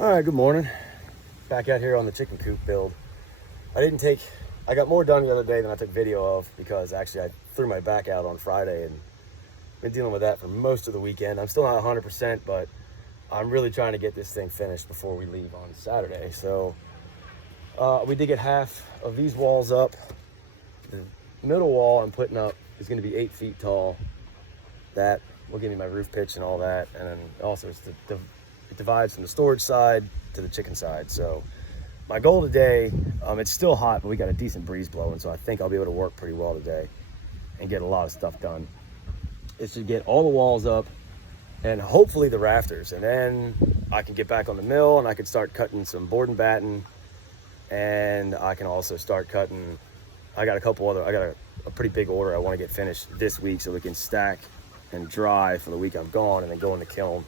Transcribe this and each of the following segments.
All right, good morning. Back out here on the chicken coop build. I got more done the other day than I took video of because actually I threw my back out on Friday and been dealing with that for most of the weekend. I'm still not 100%, but I'm really trying to get this thing finished before we leave on Saturday. So we did get half of these walls up. The middle wall I'm putting up is going to be 8 feet tall. That will give me my roof pitch and all that. And then also it divides from the storage side to the chicken side. So my goal today, it's still hot, but we got a decent breeze blowing, so I think I'll be able to work pretty well today and get a lot of stuff done, is to get all the walls up and hopefully the rafters. And then I can get back on the mill and I can start cutting some board and batten. And I can also start cutting, I got a pretty big order I want to get finished this week so we can stack and dry for the week I'm gone and then go in the kiln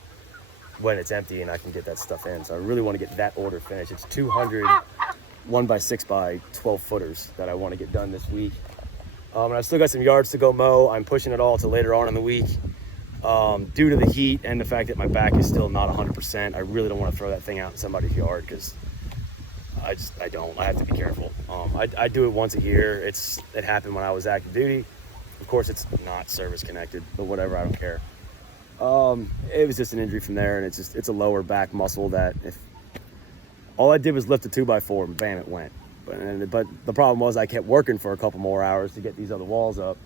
when it's empty and I can get that stuff in. So I really want to get that order finished. It's 200 1x6 by 12 footers that I want to get done this week. And I've still got some yards to go mow. I'm pushing it all to later on in the week. Due to the heat and the fact that my back is still not 100%, I really don't want to throw that thing out in somebody's yard because I have to be careful. I do it once a year. It happened when I was active duty. Of course, it's not service connected, but whatever, I don't care. It was just an injury from there, and it's a lower back muscle that if all I did was lift a 2x4 and bam, it went. But the problem was I kept working for a couple more hours to get these other walls up,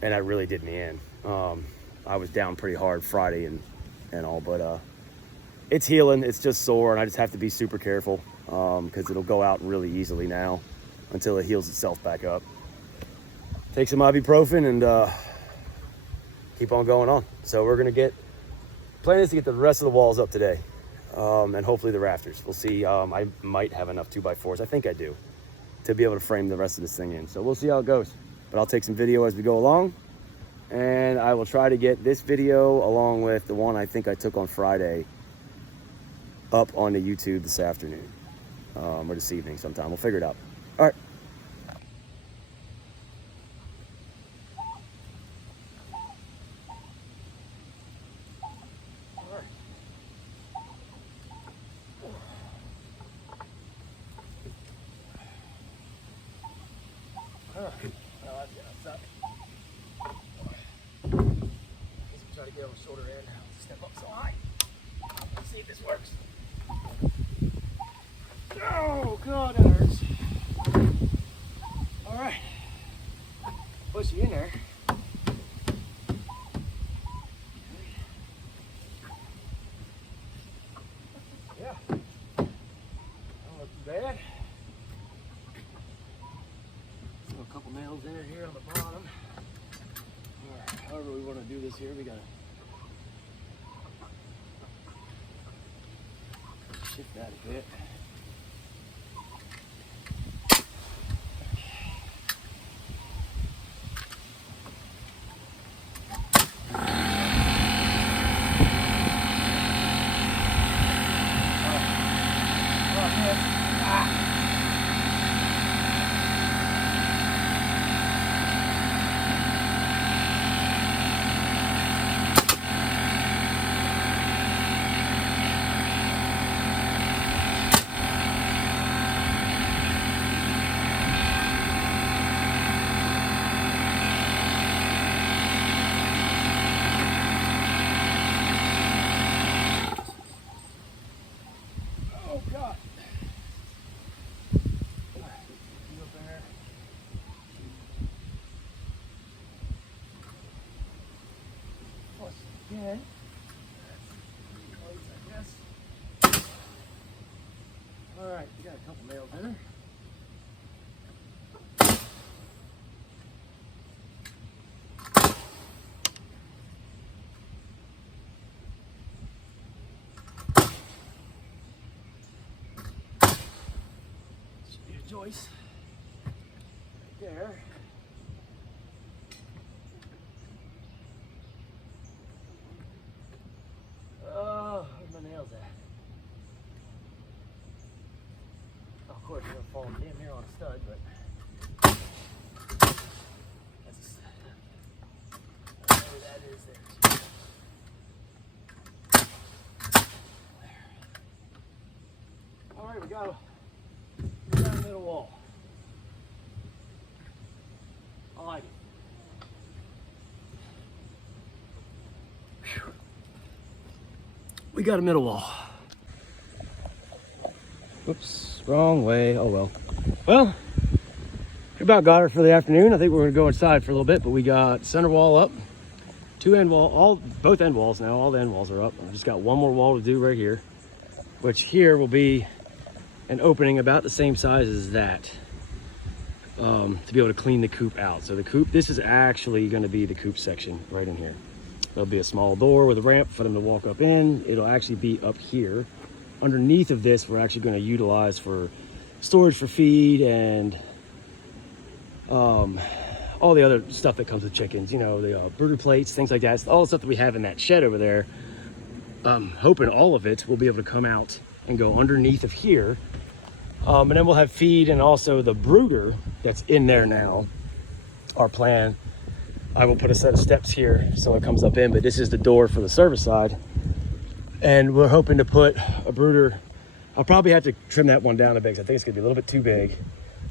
and that really did me in. I was down pretty hard Friday and all, but it's healing. It's just sore, and I just have to be super careful because it'll go out really easily now until it heals itself back up. Take some ibuprofen and keep on going on. So we're gonna plan is to get the rest of the walls up today, and hopefully the rafters. We'll see. I might have enough 2x4s. I think I do to be able to frame the rest of this thing in. So we'll see how it goes. But I'll take some video as we go along, and I will try to get this video along with the one I think I took on Friday up onto YouTube this afternoon or this evening sometime. We'll figure it out. All right. Try to get on the shoulder end. Step up so high. Let's see if this works. Oh God, that hurts. All right, push you in there. Yeah, don't look too bad. Throw a couple nails in it here on the bottom. All right, however we want to do this here, we gotta shift that a bit. Again. I guess. All right, we got a couple nails in there. Should be a joist right there. Where's my nails at? Of course, you're gonna fall damn near on a stud, but that's a stud. Whatever that is there. we got a middle wall. I like it. Whew. We got a middle wall. Whoops, wrong way. Oh well. Well, we about got her for the afternoon. I think we're gonna go inside for a little bit, but we got center wall up, both end walls now. All the end walls are up. I've just got one more wall to do right here, which here will be an opening about the same size as that, to be able to clean the coop out. So the coop, this is actually going to be the coop section right in here. There'll be a small door with a ramp for them to walk up in. It'll actually be up here. Underneath of this, we're actually going to utilize for storage for feed and all the other stuff that comes with chickens, you know, the brooder plates, things like that. It's all the stuff that we have in that shed over there. Hoping all of it will be able to come out and go underneath of here. And then we'll have feed and also the brooder that's in there now. Our plan, I will put a set of steps here so it comes up in, but this is the door for the service side. And we're hoping to put a brooder. I'll probably have to trim that one down a bit because I think it's gonna be a little bit too big,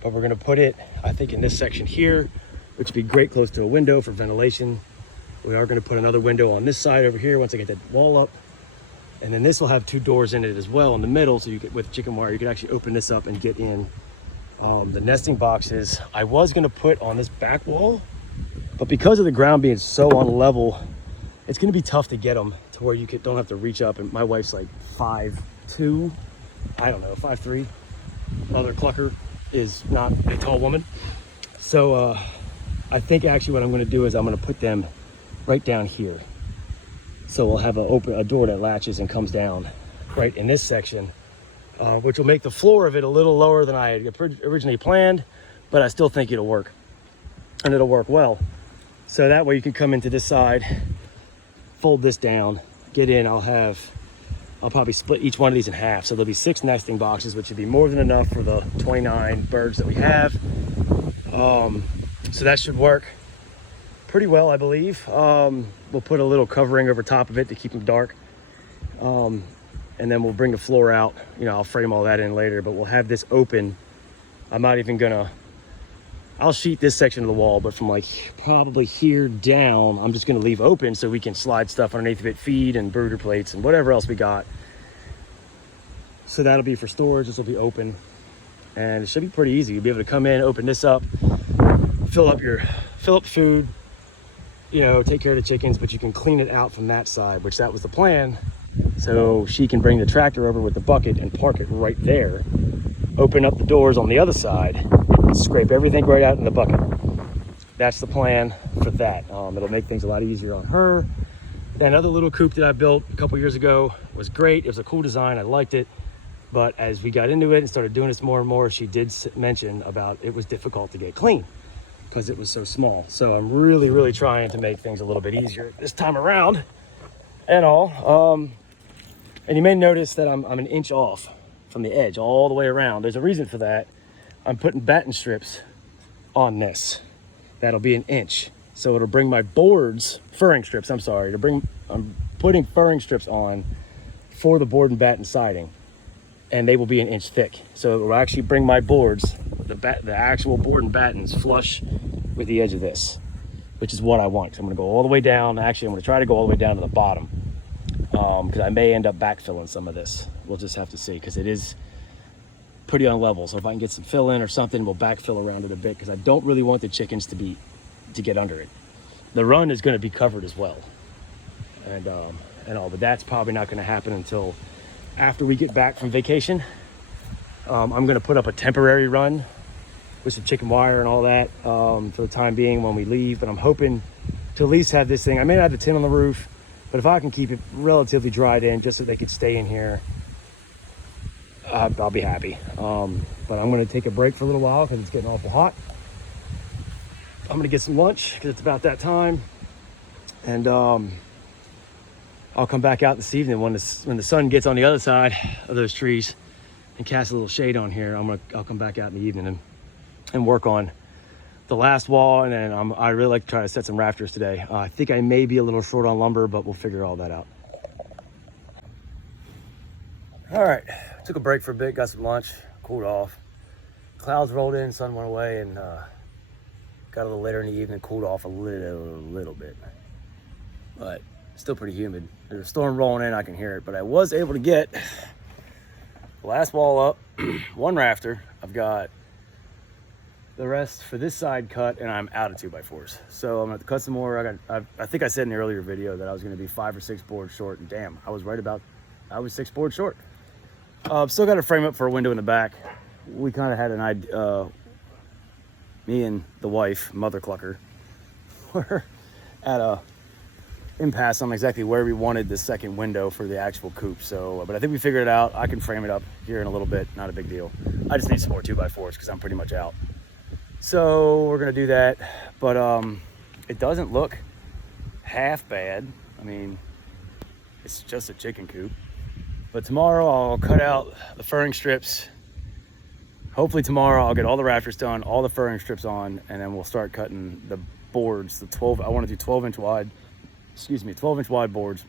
but we're gonna put it, I think, in this section here, which would be great close to a window for ventilation. We are gonna put another window on this side over here once I get that wall up. And then this will have two doors in it as well in the middle, so you could, with chicken wire, you could actually open this up and get in. The nesting boxes I was gonna put on this back wall, but because of the ground being so unlevel, it's gonna be tough to get them to where you don't have to reach up. And my wife's like 5'2", I don't know, 5'3". Mother Clucker is not a tall woman. So I think actually what I'm gonna do is I'm gonna put them right down here. So we'll have a door that latches and comes down right in this section, which will make the floor of it a little lower than I had originally planned, but I still think it'll work, and it'll work well. So that way you can come into this side, fold this down, get in. I'll probably split each one of these in half. So there'll be 6 nesting boxes, which would be more than enough for the 29 birds that we have. So that should work pretty well, I believe. We'll put a little covering over top of it to keep them dark. And then we'll bring the floor out. You know, I'll frame all that in later, but we'll have this open. I'm not even gonna, I'll sheet this section of the wall, but from like probably here down, I'm just gonna leave open so we can slide stuff underneath of it, feed and brooder plates and whatever else we got. So that'll be for storage. This will be open, and it should be pretty easy. You'll be able to come in, open this up, fill up food, you know, take care of the chickens, but you can clean it out from that side, which that was the plan. So she can bring the tractor over with the bucket and park it right there, open up the doors on the other side, and scrape everything right out in the bucket. That's the plan for that. It'll make things a lot easier on her. That other little coop that I built a couple years ago was great. It was a cool design. I liked it. But as we got into it and started doing this more and more, she did mention about it was difficult to get clean because it was so small. So I'm really, really trying to make things a little bit easier this time around and all. And you may notice that I'm an inch off from the edge all the way around. There's a reason for that. I'm putting batten strips on this. That'll be an inch. So it'll bring my boards, furring strips, I'm sorry, I'm putting furring strips on for the board and batten siding, and they will be an inch thick. So it will actually bring my boards, the actual board and battens, flush with the edge of this, which is what I want. So I'm gonna go all the way down. Actually, I'm gonna try to go all the way down to the bottom, because I may end up backfilling some of this. We'll just have to see, because it is pretty unlevel. So if I can get some fill in or something, we'll backfill around it a bit, because I don't really want the chickens to get under it. The run is going to be covered as well, and all, but that's probably not going to happen until after we get back from vacation. I'm going to put up a temporary run with some chicken wire and all that for the time being when we leave, but I'm hoping to at least have this thing. I may not have the tin on the roof, but if I can keep it relatively dried in just so they could stay in here, I'll be happy. But I'm going to take a break for a little while because it's getting awful hot. I'm gonna get some lunch because it's about that time, and I'll come back out this evening when the sun gets on the other side of those trees and cast a little shade on here. I'll come back out in the evening and work on the last wall, and then I really like to try to set some rafters today. I think I may be a little short on lumber, but we'll figure all that out. All right, took a break for a bit, got some lunch, cooled off. Clouds rolled in, sun went away, and got a little later in the evening, cooled off a little bit. But still pretty humid. There's a storm rolling in, I can hear it, but I was able to get the last wall up, one rafter. I've got the rest for this side cut, and I'm out of 2x4s. So I'm gonna have to cut some more. I think I said in the earlier video that I was gonna be 5 or 6 boards short, and damn, I was right about, I was 6 boards short. Still got a frame up for a window in the back. We kind of had an idea, me and the wife, Mother Clucker, were at a impasse on exactly where we wanted the second window for the actual coop. So, but I think we figured it out. I can frame it up here in a little bit, not a big deal. I just need some more 2x4s because I'm pretty much out. So we're gonna do that, but it doesn't look half bad. I mean, it's just a chicken coop. But tomorrow I'll cut out the furring strips. Hopefully tomorrow I'll get all the rafters done, all the furring strips on, and then we'll start cutting the boards, the 12, I wanna do 12-inch wide, 12-inch wide boards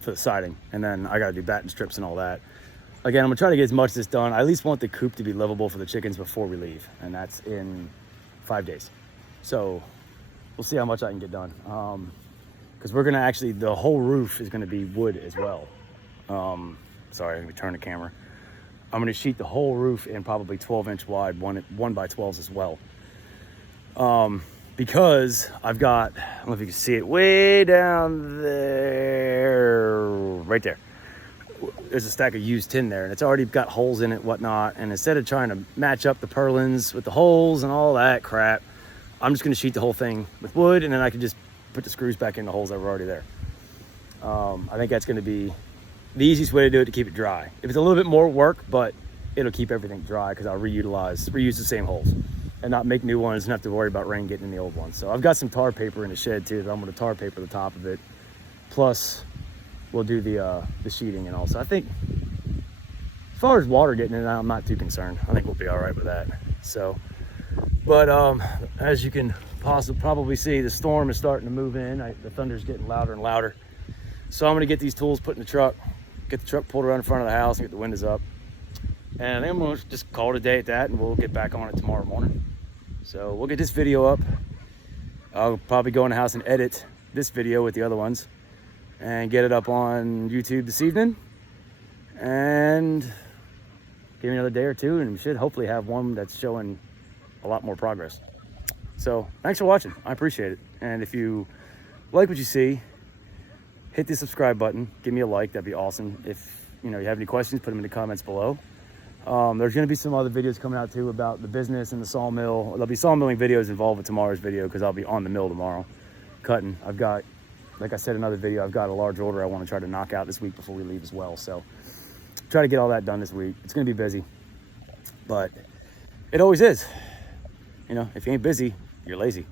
for the siding. And then I gotta do batten strips and all that. Again, I'm gonna try to get as much of this done. I at least want the coop to be livable for the chickens before we leave, and that's in 5 days. So we'll see how much I can get done. Because we're gonna actually, the whole roof is gonna be wood as well. Sorry, let me turn the camera. I'm gonna sheet the whole roof in probably 12-inch wide, 1x12s as well. Because I've got, I don't know if you can see it, way down there, right there. There's a stack of used tin there, and it's already got holes in it, whatnot. And instead of trying to match up the purlins with the holes and all that crap, I'm just gonna sheet the whole thing with wood, and then I can just put the screws back in the holes that were already there. I think that's gonna be the easiest way to do it to keep it dry. If it's a little bit more work, but it'll keep everything dry because I'll reuse the same holes and not make new ones and have to worry about rain getting in the old ones. So I've got some tar paper in the shed too that I'm gonna tar paper the top of it. Plus we'll do the sheeting and all. So I think as far as water getting in, I'm not too concerned. I think we'll be all right with that. So, but as you can probably see, the storm is starting to move in. The thunder's getting louder and louder. So I'm gonna get these tools put in the truck, get the truck pulled around in front of the house and get the windows up. And I think I'm gonna just call it a day at that, and we'll get back on it tomorrow morning. So we'll get this video up. I'll probably go in the house and edit this video with the other ones and get it up on YouTube this evening. And give me another day or two, and we should hopefully have one that's showing a lot more progress. So thanks for watching. I appreciate it. And if you like what you see, hit the subscribe button, give me a like, that'd be awesome. If you have any questions, put them in the comments below. There's gonna be some other videos coming out too about the business and the sawmill. There'll be sawmilling videos involved with tomorrow's video because I'll be on the mill tomorrow, cutting. I've got, like I said in another video, I've got a large order I wanna try to knock out this week before we leave as well. So try to get all that done this week. It's gonna be busy, but it always is. If you ain't busy, you're lazy.